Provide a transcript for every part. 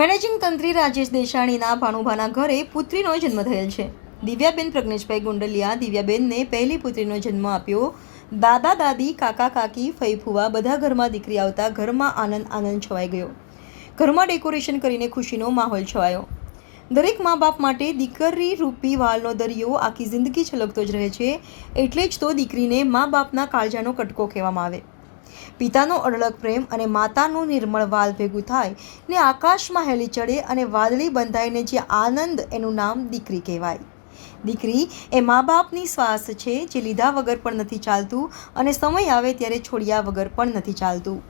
Managing તંત્રી Rajesh દેસાણીના ભાણુભાના ઘરે પુત્રીનો જન્મ થયેલ છે. દિવ્યાબેન પ્રજ્ઞેશભાઈ ગુંડલિયા દિવ્યાબેનને પહેલી પુત્રીનો જન્મ આપ્યો. દાદા દાદી, કાકા કાકી, ફઈ ફુવા બધા ઘરમાં દીકરી આવતા ઘરમાં આનંદ છવાઈ ગયો. ઘરમાં ડેકોરેશન કરીને ખુશીનો માહોલ છવાયો. દરેક મા બાપ માટે દીકરી રૂપી વાલનો દરિયો આખી જિંદગી છલકતો જ રહે છે. એટલે જ તો દીકરીને મા બાપના કાળજાનો કટકો કહેવામાં આવે. પિતાનો અઢળક પ્રેમ અને માતાનું નિર્મળ વાલ ભેગું થાય ને આકાશમાં હેલી ચડે અને વાદળી બંધાઈને જે આનંદ, એનું નામ દીકરી કહેવાય. દીકરી એ મા બાપની શ્વાસ છે, જે લીધા વગર પણ નથી ચાલતું અને સમય આવે ત્યારે છોડ્યા વગર પણ નથી ચાલતું.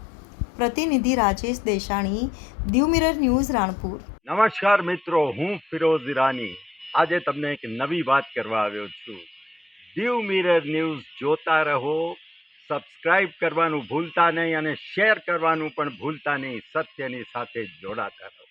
પ્રતિનિધિ રાજેશ દેસાણી, દીવ મિરર ન્યૂઝ, રાણપુર. નમસ્કાર મિત્રો, હું ફિરોઝ ઈરાની આજે તમને એક નવી વાત કરવા આવ્યો છું. દીવ મિરર ન્યૂઝ જોતા રહો, સબસ્ક્રાઇબ કરવાનું ભૂલતા નહીં અને શેર કરવાનું પણ ભૂલતા નહીં. સત્યની સાથે જોડાતા રહો.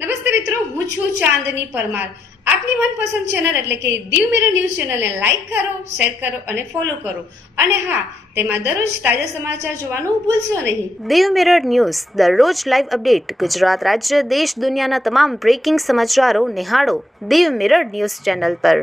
નમસ્તે મિત્રો, હું છું ચાંદની પરમાર. આપની મનપસંદ ચેનલ એટલે કે દીવ મિરર ન્યૂઝ ચેનલને લાઈક કરો, શેર કરો અને ફોલો કરો. અને હા, તેમાં દરરોજ તાજા સમાચાર જોવાનું ભૂલશો નહીં. દીવ મિરર ન્યૂઝ દરરોજ લાઈવ અપડેટ. ગુજરાત રાજ્ય, દેશ, દુનિયાના તમામ બ્રેકિંગ સમાચારો નિહાળો દીવ મિરર ન્યૂઝ ચેનલ પર.